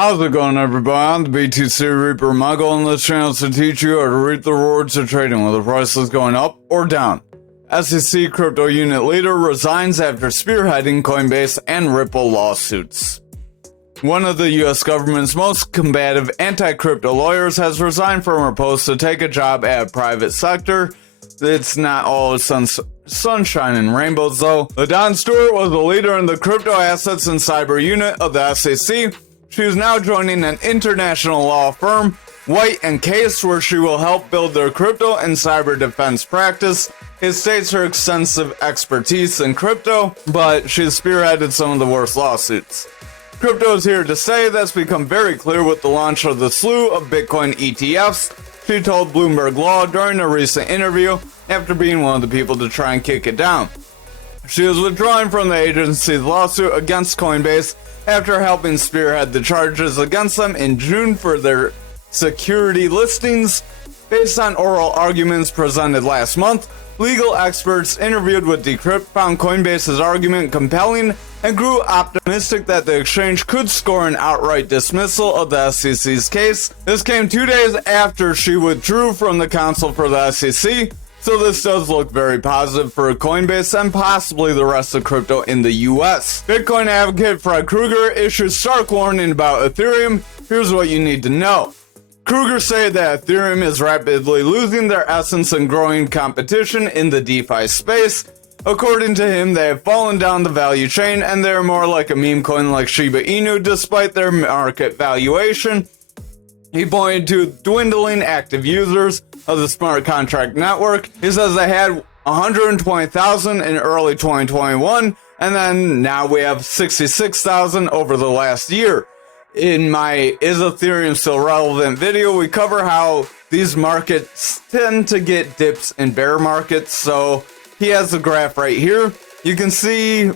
How's it going, everybody? I'm the BTC Reaper. My goal on this channel is to teach you how to reap the rewards of trading, whether the price is going up or down. SEC crypto unit leader resigns after spearheading Coinbase and Ripple lawsuits. One of the US government's most combative anti-crypto lawyers has resigned from her post to take a job at a private sector. It's not all sunshine and rainbows, though. LaDon Stewart was a leader in the crypto assets and cyber unit of the SEC. She is now joining an international law firm, White & Case, where she will help build their crypto and cyber defense practice. It states her extensive expertise in crypto, but she's spearheaded some of the worst lawsuits. Crypto is here to stay. That's become very clear with the launch of the slew of Bitcoin ETFs, she told Bloomberg Law during a recent interview after being one of the people to try and kick it down. She is withdrawing from the agency's lawsuit against Coinbase after helping spearhead the charges against them in June for their security listings. Based on oral arguments presented last month, legal experts interviewed with Decrypt found Coinbase's argument compelling and grew optimistic that the exchange could score an outright dismissal of the SEC's case. This came 2 days after she withdrew from the counsel for the SEC, so this does look very positive for Coinbase and possibly the rest of crypto in the US. Bitcoin advocate Fred Krueger issues stark warning about Ethereum. Here's what you need to know. Krueger said that Ethereum is rapidly losing their essence and growing competition in the DeFi space. According to him, they have fallen down the value chain and they're more like a meme coin like Shiba Inu despite their market valuation. He pointed to dwindling active users of the smart contract network. He says they had 120,000 in early 2021, and then now we have 66,000 over the last year. In my Is Ethereum Still Relevant video, we cover how these markets tend to get dips in bear markets. So he has the graph right here. You can see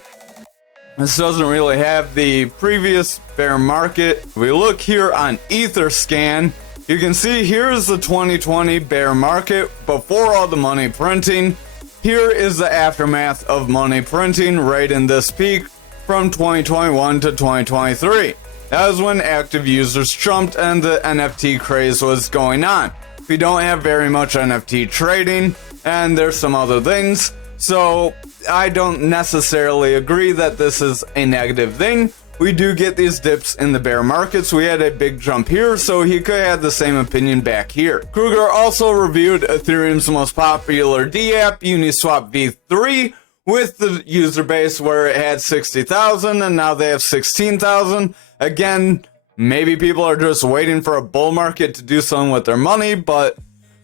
this doesn't really have the previous bear market. If we look here on Etherscan, you can see here's the 2020 bear market before all the money printing. Here is the aftermath of money printing right in this peak from 2021 to 2023. That was when active users jumped and the NFT craze was going on. We don't have very much NFT trading, and there's some other things. So I don't necessarily agree that this is a negative thing. We do get these dips in the bear markets. We had a big jump here, so he could have the same opinion back here. Krueger also reviewed Ethereum's most popular DApp, Uniswap v3, with the user base where it had 60,000 and now they have 16,000. Again, maybe people are just waiting for a bull market to do something with their money, but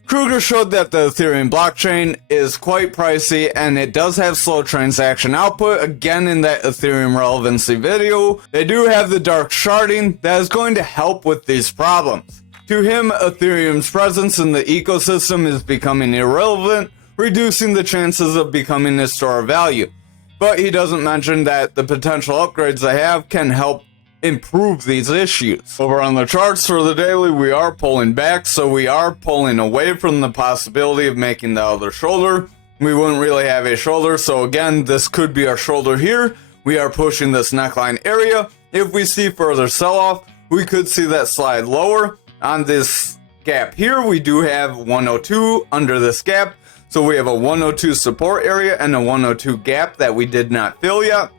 Krueger showed that the Ethereum blockchain is quite pricey and it does have slow transaction output. Again, in that Ethereum relevancy video, they do have the dark sharding that is going to help with these problems. To him, Ethereum's presence in the ecosystem is becoming irrelevant, reducing the chances of becoming a store of value. But he doesn't mention that the potential upgrades they have can help improve these issues. Over on the charts for the daily, we are pulling back, so we are pulling away from the possibility of making the other shoulder. We wouldn't really have a shoulder, so again, this could be our shoulder here. We are pushing this neckline area. If we see further sell-off, we could see that slide lower. On this gap here, we do have 102 under this gap, so we have a 102 support area and a 102 gap that we did not fill yet.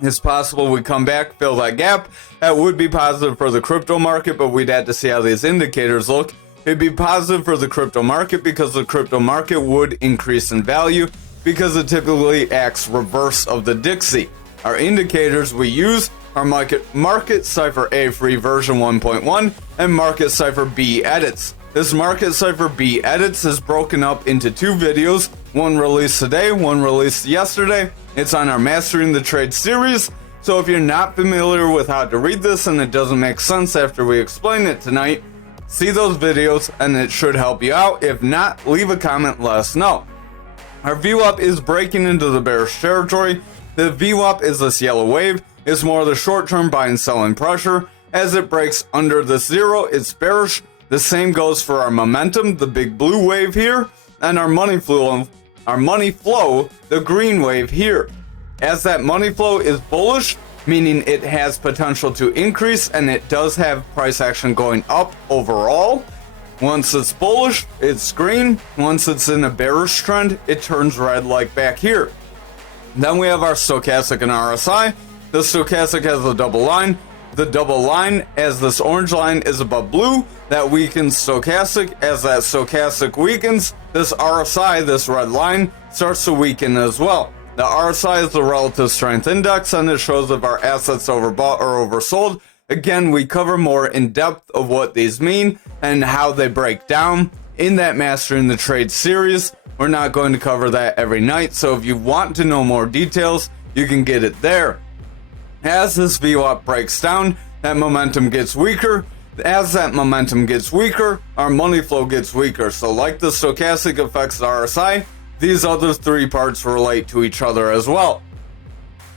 It's possible we come back, fill that gap. That would be positive for the crypto market, but we'd have to see how these indicators look. It'd be positive for the crypto market because the crypto market would increase in value because it typically acts reverse of the Dixie. Our indicators we use are Market Cipher A free version 1.1 and Market Cipher B edits. This Market Cipher B edits is broken up into two videos, one released today, one released yesterday. It's on our Mastering the Trade series, so if you're not familiar with how to read this and it doesn't make sense after we explain it tonight, see those videos and it should help you out. If not, leave a comment, let us know. Our VWAP is breaking into the bearish territory. The VWAP is this yellow wave. It's more the short-term buy and selling pressure. As it breaks under the zero, it's bearish. The same goes for our momentum, the big blue wave here, and our money flow, the green wave here. As that money flow is bullish, meaning it has potential to increase, and it does have price action going up overall. Once it's bullish, it's green. Once it's in a bearish trend, it turns red like back here. Then we have our stochastic and RSI. The stochastic has a double line. The double line, as this orange line is above blue, that weakens stochastic. As that stochastic weakens, this RSI, this red line, starts to weaken as well. The RSI is the relative strength index, and it shows if our assets overbought or oversold. Again, we cover more in depth of what these mean and how they break down in that Mastering the Trade series. We're not going to cover that every night, so if you want to know more details, you can get it there. As this VWAP breaks down, that momentum gets weaker. As that momentum gets weaker, our money flow gets weaker. So like the stochastic affects the RSI, these other three parts relate to each other as well.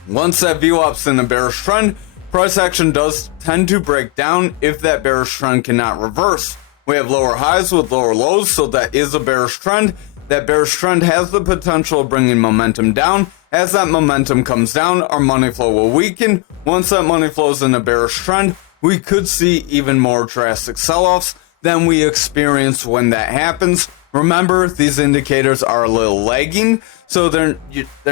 Once that VWAP's in a bearish trend, price action does tend to break down if that bearish trend cannot reverse. We have lower highs with lower lows, so that is a bearish trend. That bearish trend has the potential of bringing momentum down. As that momentum comes down, our money flow will weaken. Once that money flows in a bearish trend, we could see even more drastic sell-offs than we experience when that happens. Remember, these indicators are a little lagging, so they're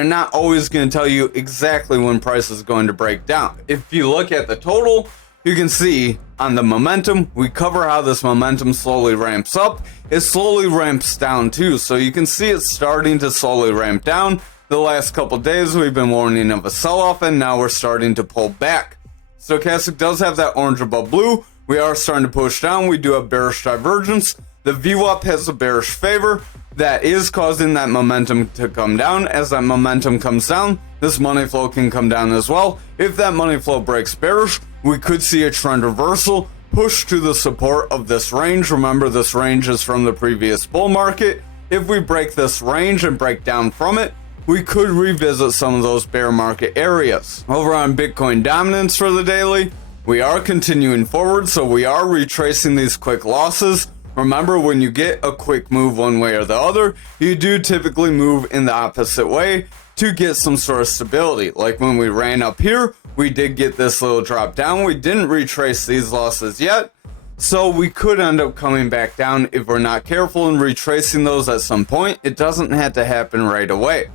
not always going to tell you exactly when price is going to break down. If you look at the total, you can see on the momentum, we cover how this momentum slowly ramps up. It slowly ramps down too, so you can see it starting to slowly ramp down. The last couple days we've been warning of a sell-off, and now we're starting to pull back. Stochastic does have that orange above blue. We are starting to push down. We do have bearish divergence. The VWAP has a bearish favor. That is causing that momentum to come down. As that momentum comes down, this money flow can come down as well. If that money flow breaks bearish, we could see a trend reversal, push to the support of this range. Remember, this range is from the previous bull market. If we break this range and break down from it, we could revisit some of those bear market areas. Over on Bitcoin dominance for the daily, we are continuing forward, so we are retracing these quick losses. Remember, when you get a quick move one way or the other, you do typically move in the opposite way to get some sort of stability. Like when we ran up here, we did get this little drop down. We didn't retrace these losses yet, so we could end up coming back down if we're not careful and retracing those at some point. It doesn't have to happen right away.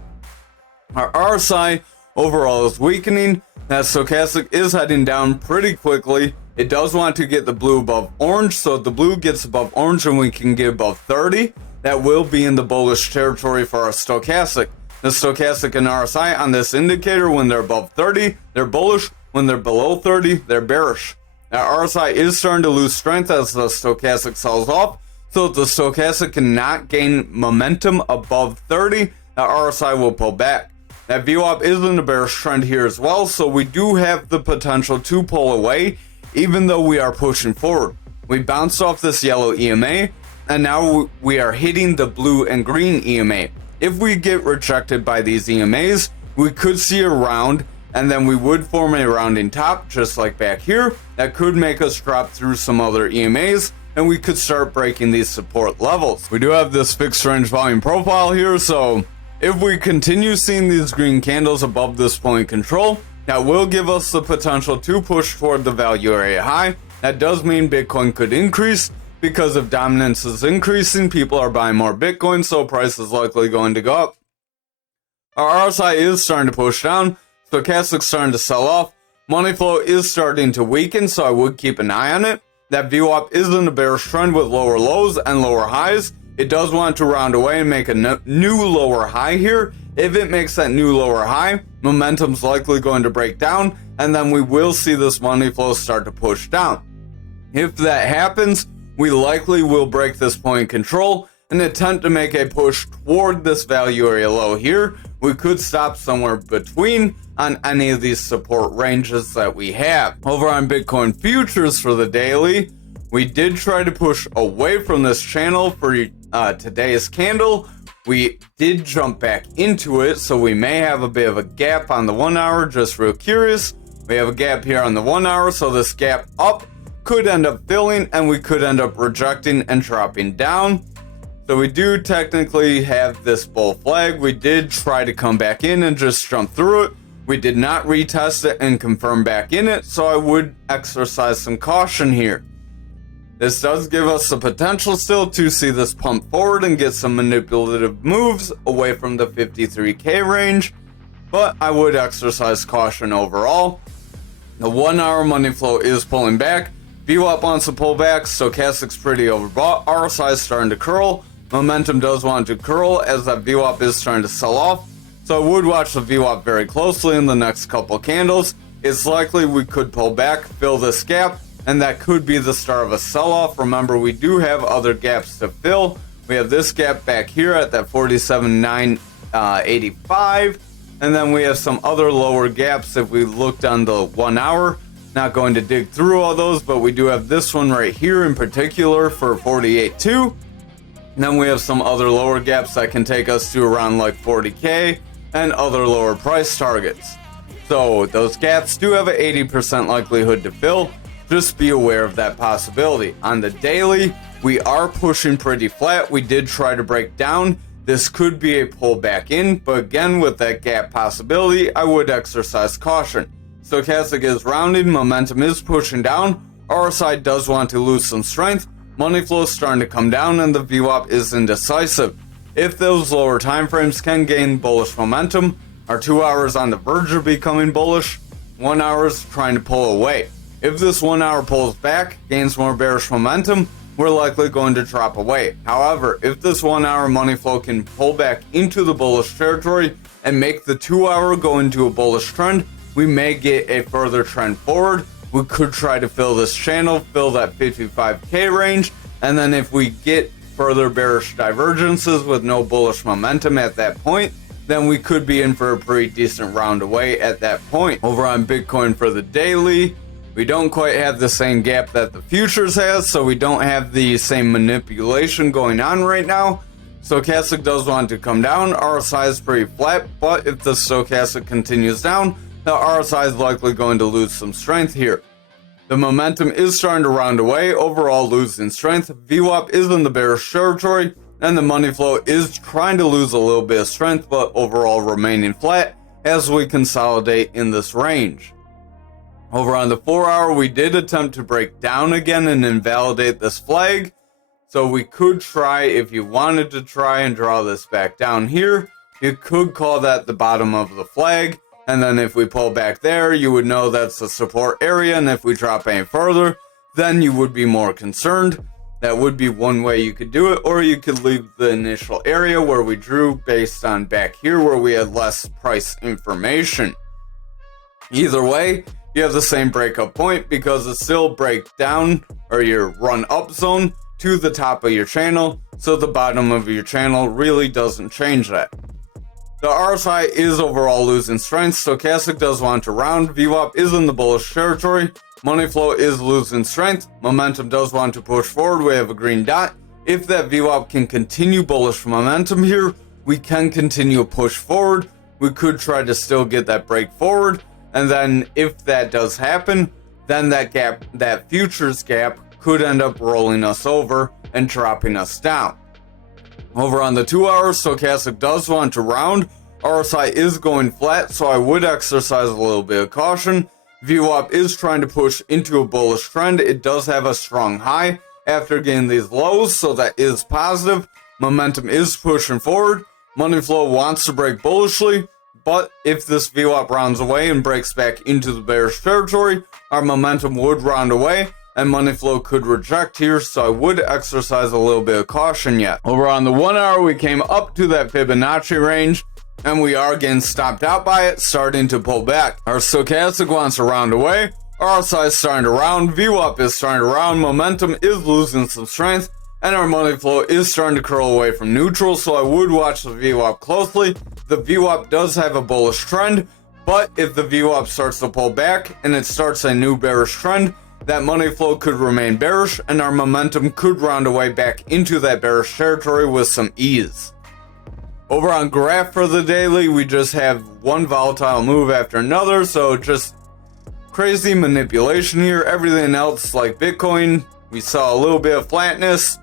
Our RSI overall is weakening. That stochastic is heading down pretty quickly. It does want to get the blue above orange, so if the blue gets above orange and we can get above 30, that will be in the bullish territory for our stochastic. The stochastic and RSI on this indicator, when they're above 30, they're bullish. When they're below 30, they're bearish. Now RSI is starting to lose strength as the stochastic sells off, so if the stochastic cannot gain momentum above 30, the RSI will pull back. That VWAP is in a bearish trend here as well, so we do have the potential to pull away, even though we are pushing forward. We bounced off this yellow EMA, and now we are hitting the blue and green EMA. If we get rejected by these EMAs, we could see a round, and then we would form a rounding top, just like back here. That could make us drop through some other EMAs, and we could start breaking these support levels. We do have this fixed range volume profile here, so if we continue seeing these green candles above this point control, that will give us the potential to push toward the value area high. That does mean Bitcoin could increase, because if dominance is increasing, people are buying more Bitcoin, so price is likely going to go up. Our RSI is starting to push down. Stochastic's starting to sell off. Money flow is starting to weaken, so I would keep an eye on it. That VWAP is in a bearish trend with lower lows and lower highs. It does want to round away and make a new lower high here. If it makes that new lower high, momentum's likely going to break down, and then we will see this money flow start to push down. If that happens, we likely will break this point control and attempt to make a push toward this value area low here. We could stop somewhere between on any of these support ranges that we have. Over on Bitcoin futures for the daily, we did try to push away from this channel for today's candle. We did jump back into it, so we may have a bit of a gap on the 1 hour, just real curious. We have a gap here on the 1 hour, so this gap up could end up filling, and we could end up rejecting and dropping down. So we do technically have this bull flag. We did try to come back in and just jump through it. We did not retest it and confirm back in it, so I would exercise some caution here. This does give us the potential still to see this pump forward and get some manipulative moves away from the 53k range, but I would exercise caution overall. The 1 hour money flow is pulling back. VWAP wants to pull back, Stochastic's pretty overbought, RSI is starting to curl, momentum does want to curl as that VWAP is trying to sell off, so I would watch the VWAP very closely in the next couple candles. It's likely we could pull back, fill this gap, and that could be the start of a sell-off. Remember, we do have other gaps to fill. We have this gap back here at that 47,985, and then we have some other lower gaps if we looked on the 1 hour. Not going to dig through all those, but we do have this one right here in particular for 48.2. And then we have some other lower gaps that can take us to around like 40k and other lower price targets. So those gaps do have an 80% likelihood to fill. Just be aware of that possibility. On the daily, we are pushing pretty flat. We did try to break down. This could be a pullback in, but again, with that gap possibility, I would exercise caution. Stochastic is rounding, momentum is pushing down, RSI does want to lose some strength, money flow is starting to come down, and the VWAP is indecisive. If those lower time frames can gain bullish momentum, our 2 hours on the verge of becoming bullish, 1 hour is trying to pull away. If this 1 hour pulls back, gains more bearish momentum, we're likely going to drop away. However, if this 1 hour money flow can pull back into the bullish territory and make the 2 hour go into a bullish trend, we may get a further trend forward. We could try to fill this channel, fill that 55k range, and then if we get further bearish divergences with no bullish momentum at that point, then we could be in for a pretty decent round away at that point. Over on Bitcoin for the daily, we don't quite have the same gap that the futures has, so we don't have the same manipulation going on right now. Stochastic does want to come down, RSI is pretty flat, but if the Stochastic continues down, the RSI is likely going to lose some strength here. The momentum is starting to round away, overall losing strength. VWAP is in the bearish territory, and the money flow is trying to lose a little bit of strength, but overall remaining flat as we consolidate in this range. Over on the 4 hour, we did attempt to break down again and invalidate this flag. So we could try, if you wanted to try and draw this back down here, you could call that the bottom of the flag. And then if we pull back there, you would know that's the support area. And if we drop any further, then you would be more concerned. That would be one way you could do it. Or you could leave the initial area where we drew based on back here where we had less price information. Either way, you have the same breakup point because it still breaks down or your run up zone to the top of your channel. So the bottom of your channel really doesn't change that. The RSI is overall losing strength. Stochastic does want to round. VWAP is in the bullish territory. Money flow is losing strength. Momentum does want to push forward. We have a green dot. If that VWAP can continue bullish momentum here, we can continue a push forward. We could try to still get that break forward. And then if that does happen, then that gap, that futures gap, could end up rolling us over and dropping us down. Over on the 2 hour, Stochastic does want to round. RSI is going flat, so I would exercise a little bit of caution. VWAP is trying to push into a bullish trend. It does have a strong high after getting these lows, so that is positive. Momentum is pushing forward. Money flow wants to break bullishly, but if this VWAP rounds away and breaks back into the bearish territory, our momentum would round away and money flow could reject here, so I would exercise a little bit of caution yet. Over on the 1 hour, we came up to that Fibonacci range, and we are getting stopped out by it, starting to pull back. Our Stochastic wants to round away, RSI is starting to round, VWAP is starting to round, momentum is losing some strength, and our money flow is starting to curl away from neutral, so I would watch the VWAP closely. The VWAP does have a bullish trend, but if the VWAP starts to pull back and it starts a new bearish trend, that money flow could remain bearish and our momentum could round away back into that bearish territory with some ease. Over on graph for the daily, we just have one volatile move after another, so just crazy manipulation here. Everything else, like Bitcoin, we saw a little bit of flatness.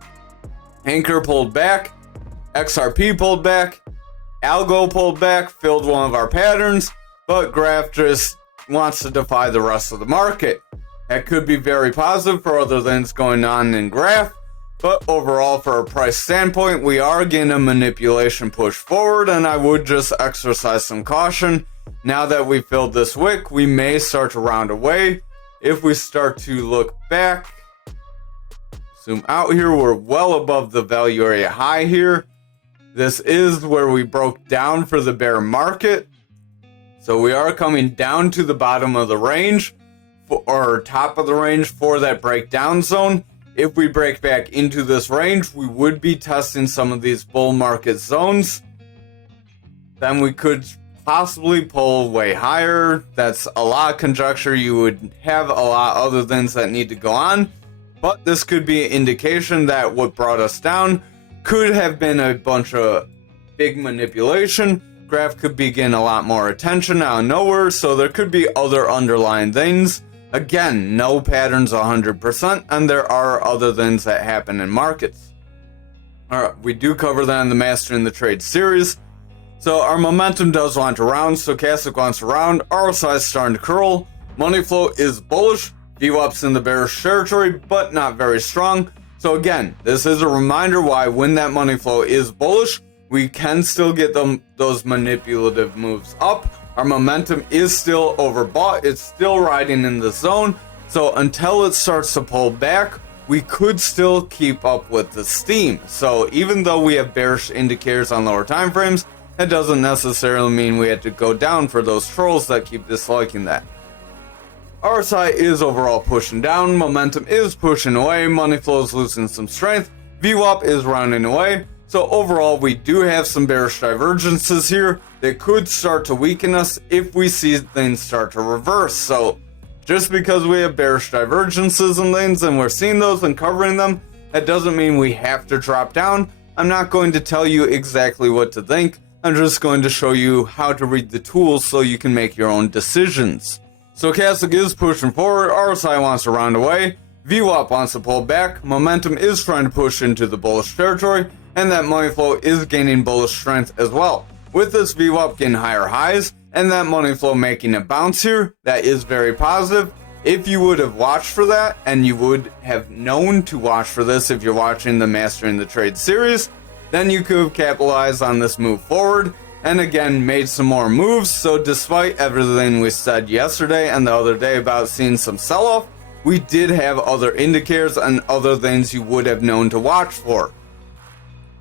Ankr pulled back, XRP pulled back, ALGO pulled back, filled one of our patterns. but graph just wants to defy the rest of the market. That could be very positive for other things going on in graph, but overall for a price standpoint, we are getting a manipulation push forward, and I would just exercise some caution. Now that we filled this wick, we may start to round away. If we start to look back, zoom out here, we're well above the value area high here. This is where we broke down for the bear market. So we are coming down to the bottom of the range, or top of the range for that breakdown zone. If we break back into this range, we would be testing some of these bull market zones. Then we could possibly pull way higher. That's a lot of conjecture. You would have a lot of other things that need to go on. But this could be an indication that what brought us down could have been a bunch of big manipulation. Graph could be getting a lot more attention out of nowhere, so there could be other underlying things. Again, no patterns 100%, and there are other things that happen in markets. Alright, we do cover that in the Mastering the Trade series. So our momentum does want to round, stochastic wants to round, RSI is starting to curl, money flow is bullish, VWAP's in the bearish territory, but not very strong. So again, this is a reminder why when that money flow is bullish, we can still get those manipulative moves up. Our momentum is still overbought, it's still riding in the zone, so until it starts to pull back, we could still keep up with the steam. So even though we have bearish indicators on lower time frames, that doesn't necessarily mean we have to go down for those trolls that keep disliking that. RSI is overall pushing down, momentum is pushing away, money flow is losing some strength, VWAP is rounding away. So overall, we do have some bearish divergences here that could start to weaken us if we see things start to reverse. So just because we have bearish divergences and things and we're seeing those and covering them, that doesn't mean we have to drop down. I'm not going to tell you exactly what to think. I'm just going to show you how to read the tools so you can make your own decisions. Stochastic is pushing forward, RSI wants to round away, VWAP wants to pull back, momentum is trying to push into the bullish territory, and that money flow is gaining bullish strength as well. With this VWAP getting higher highs, and that money flow making a bounce here, that is very positive. If you would have watched for that, and you would have known to watch for this if you're watching the Mastering the Trade series, then you could have capitalized on this move forward, and again made some more moves. So despite everything we said yesterday and the other day about seeing some sell-off, we did have other indicators and other things you would have known to watch for.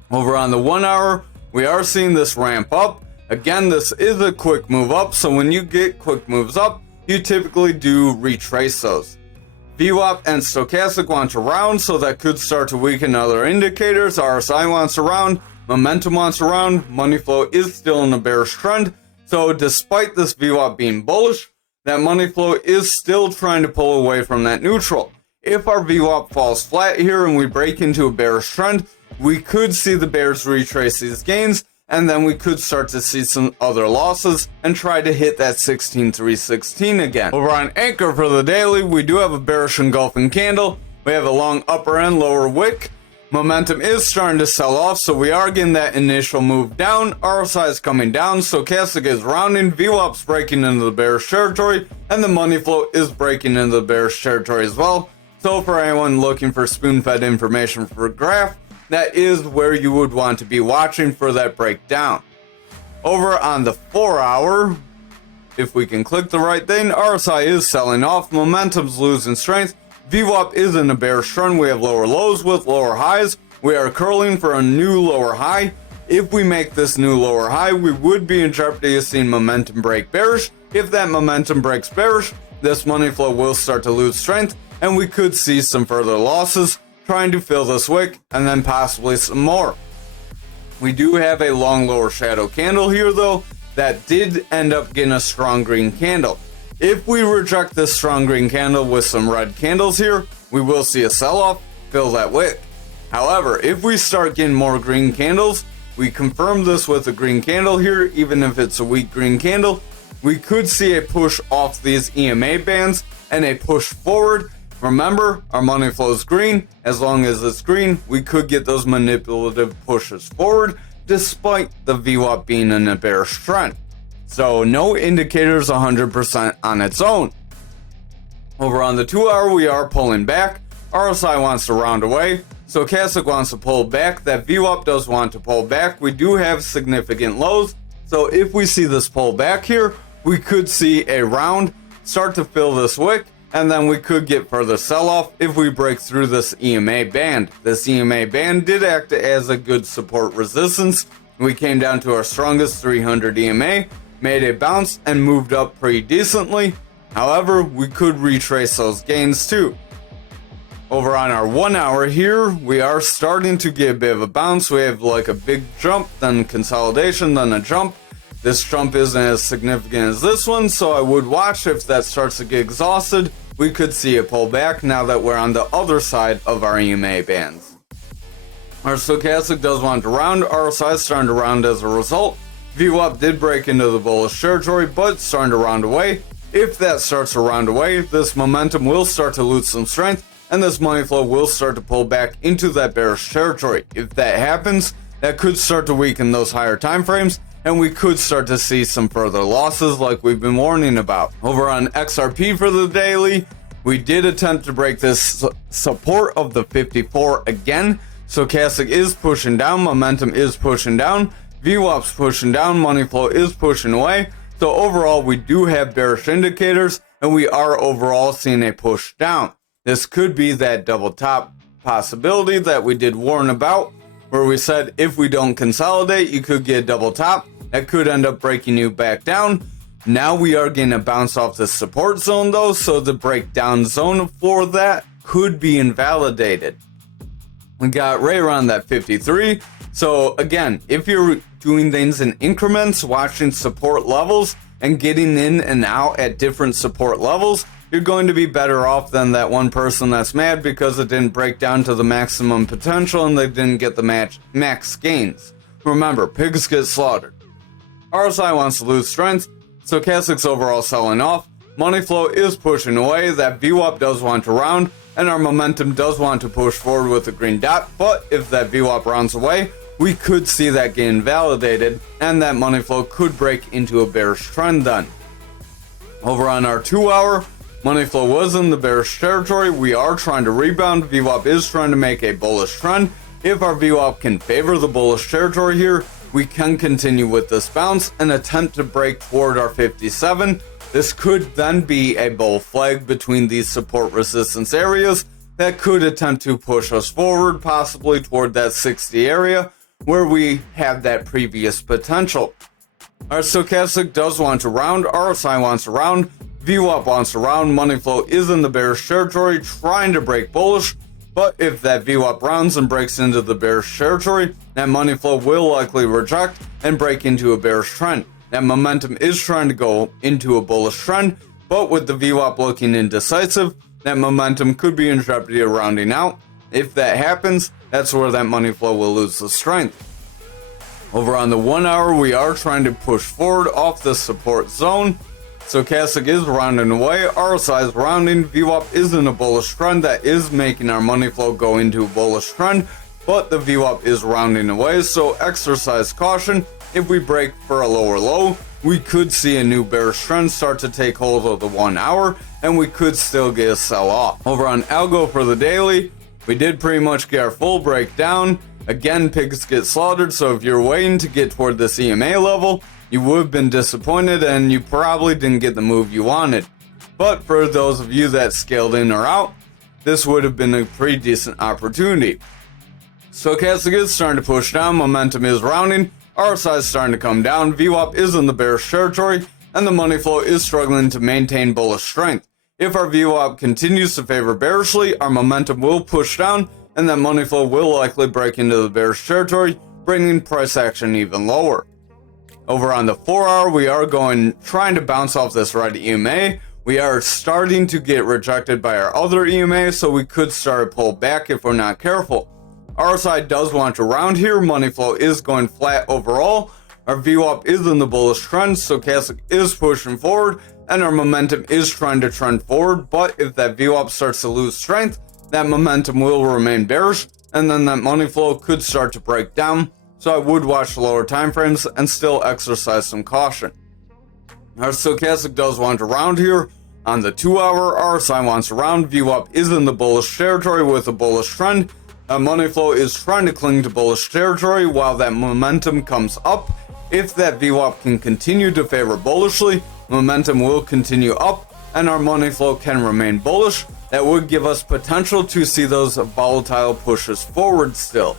Over on the 1 hour, we are seeing this ramp up. Again, this is a quick move up, so when you get quick moves up, you typically do retrace those. VWAP and stochastic want to round, so that could start to weaken other indicators. RSI wants to round, momentum wants to round, money flow is still in a bearish trend. So despite this VWAP being bullish, that money flow is still trying to pull away from that neutral. If our VWAP falls flat here and we break into a bearish trend, we could see the bears retrace these gains, and then we could start to see some other losses and try to hit that 16,316 again. Over on Ankr for the daily, we do have a bearish engulfing candle. We have a long upper and lower wick. Momentum is starting to sell off, so we are getting that initial move down. RSI is coming down, stochastic is rounding, VWAP's breaking into the bearish territory, and the money flow is breaking into the bearish territory as well. So for anyone looking for spoon-fed information for graph, that is where you would want to be watching for that breakdown. Over on the 4 hour, if we can click the right thing, RSI is selling off, momentum's losing strength, VWAP is in a bearish trend, we have lower lows with lower highs, we are curling for a new lower high. If we make this new lower high, we would be in jeopardy of seeing momentum break bearish. If that momentum breaks bearish, this money flow will start to lose strength, and we could see some further losses, trying to fill this wick, and then possibly some more. We do have a long lower shadow candle here though, that did end up getting a strong green candle. If we reject this strong green candle with some red candles here, we will see a sell-off, fill that wick. However, if we start getting more green candles, we confirm this with a green candle here, even if it's a weak green candle, we could see a push off these EMA bands and a push forward. Remember, our money flows green. As long as it's green, we could get those manipulative pushes forward, despite the VWAP being in a bearish trend. So no indicators 100% on its own. Over on the 2 hour, we are pulling back. RSI wants to round away. Stochastic wants to pull back. That VWAP does want to pull back. We do have significant lows. So if we see this pull back here, we could see a round start to fill this wick, and then we could get further sell-off if we break through this EMA band. This EMA band did act as a good support resistance. We came down to our strongest 300 EMA, made a bounce, and moved up pretty decently. However, we could retrace those gains too. Over on our 1 hour here, we are starting to get a bit of a bounce. We have like a big jump, then consolidation, then a jump. This jump isn't as significant as this one, so I would watch. If that starts to get exhausted, we could see a pullback now that we're on the other side of our EMA bands. Our stochastic does want to round. RSI is starting to round as a result. VWAP did break into the bullish territory, but it's starting to round away. If that starts to round away, this momentum will start to lose some strength, and this money flow will start to pull back into that bearish territory. If that happens, that could start to weaken those higher time frames, and we could start to see some further losses like we've been warning about. Over on XRP for the daily, we did attempt to break this support of the 54 again. Stochastic is pushing down, momentum is pushing down, VWAP's pushing down, money flow is pushing away. So overall, we do have bearish indicators, and we are overall seeing a push down. This could be that double top possibility that we did warn about, where we said if we don't consolidate, you could get a double top. That could end up breaking you back down. Now we are getting a bounce off the support zone though, so the breakdown zone for that could be invalidated. We got right around that 53. So again, if you're doing things in increments, watching support levels and getting in and out at different support levels, you're going to be better off than that one person that's mad because it didn't break down to the maximum potential and they didn't get the max gains. Remember, pigs get slaughtered. RSI wants to lose strength. Stochastic's overall selling off. Money flow is pushing away. That VWAP does want to round, and our momentum does want to push forward with a green dot. But if that VWAP rounds away, we could see that gain validated, and that money flow could break into a bearish trend then. Over on our 2 hour, money flow was in the bearish territory. We are trying to rebound. VWAP is trying to make a bullish trend. If our VWAP can favor the bullish territory here, we can continue with this bounce and attempt to break toward our 57. This could then be a bull flag between these support resistance areas that could attempt to push us forward, possibly toward that 60 area where we have that previous potential. Our stochastic does want to round, RSI wants to round, VWAP wants to round, money flow is in the bearish territory trying to break bullish, but if that VWAP rounds and breaks into the bearish territory, that money flow will likely reject and break into a bearish trend. That momentum is trying to go into a bullish trend, but with the VWAP looking indecisive, that momentum could be in jeopardy of rounding out. If that happens, that's where that money flow will lose the strength. Over on the 1 hour, we are trying to push forward off the support zone. Stochastic is rounding away, RSI is rounding, VWAP is in a bullish trend that is making our money flow go into a bullish trend, but the VWAP is rounding away, so exercise caution. If we break for a lower low, we could see a new bearish trend start to take hold of the 1 hour, and we could still get a sell off. Over on ALGO for the daily, we did pretty much get our full breakdown. Again, pigs get slaughtered, so if you're waiting to get toward this EMA level, you would have been disappointed and you probably didn't get the move you wanted. But for those of you that scaled in or out, this would have been a pretty decent opportunity. Stochastic is starting to push down, momentum is rounding, RSI is starting to come down, VWAP is in the bearish territory, and the money flow is struggling to maintain bullish strength. If our VWAP continues to favor bearishly, our momentum will push down, and that money flow will likely break into the bearish territory, bringing price action even lower. Over on the 4 hour, we are trying to bounce off this red EMA. We are starting to get rejected by our other EMA, so we could start to pull back if we're not careful. RSI does want to round here, money flow is going flat overall, our VWAP is in the bullish trend, stochastic is pushing forward, and our momentum is trying to trend forward, but if that VWAP starts to lose strength, that momentum will remain bearish, and then that money flow could start to break down, so I would watch the lower time frames and still exercise some caution. Our stochastic does want to round here. On the 2 hour, RSI wants to round. VWAP is in the bullish territory with a bullish trend. Money flow is trying to cling to bullish territory while that momentum comes up. If that VWAP can continue to favor bullishly, momentum will continue up and our money flow can remain bullish. That would give us potential to see those volatile pushes forward still.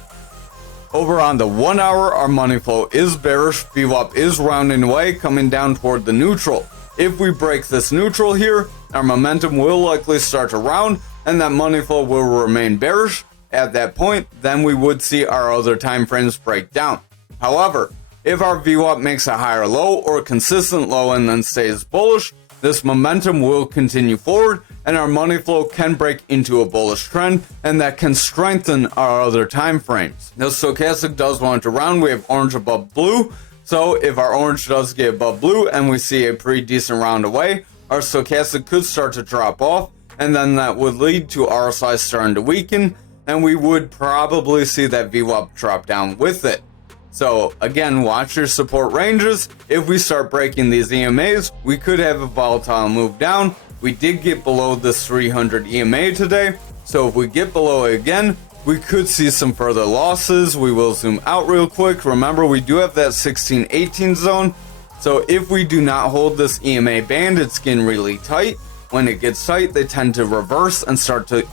Over on the 1 hour, our money flow is bearish. VWAP is rounding away, coming down toward the neutral. If we break this neutral here, our momentum will likely start to round and that money flow will remain bearish. At that point, then we would see our other time frames break down. However, if our VWAP makes a higher low or a consistent low and then stays bullish, this momentum will continue forward and our money flow can break into a bullish trend and that can strengthen our other time frames. Now stochastic does want to round. We have orange above blue. So if our orange does get above blue and we see a pretty decent round away, our stochastic could start to drop off and then that would lead to RSI starting to weaken and we would probably see that VWAP drop down with it. So again, watch your support ranges. If we start breaking these EMAs, we could have a volatile move down. We did get below this 300 EMA today. So if we get below it again, we could see some further losses. We will zoom out real quick. Remember, we do have that 16-18 zone. So if we do not hold this EMA band, it's getting really tight. When it gets tight, they tend to reverse and start to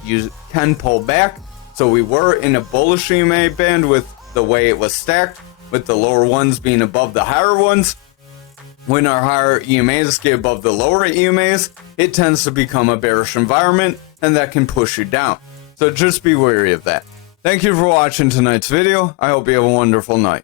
can pull back. So we were in a bullish EMA band with the way it was stacked, with the lower ones being above the higher ones. When our higher EMAs get above the lower EMAs, it tends to become a bearish environment and that can push you down. So just be wary of that. Thank you for watching tonight's video. I hope you have a wonderful night.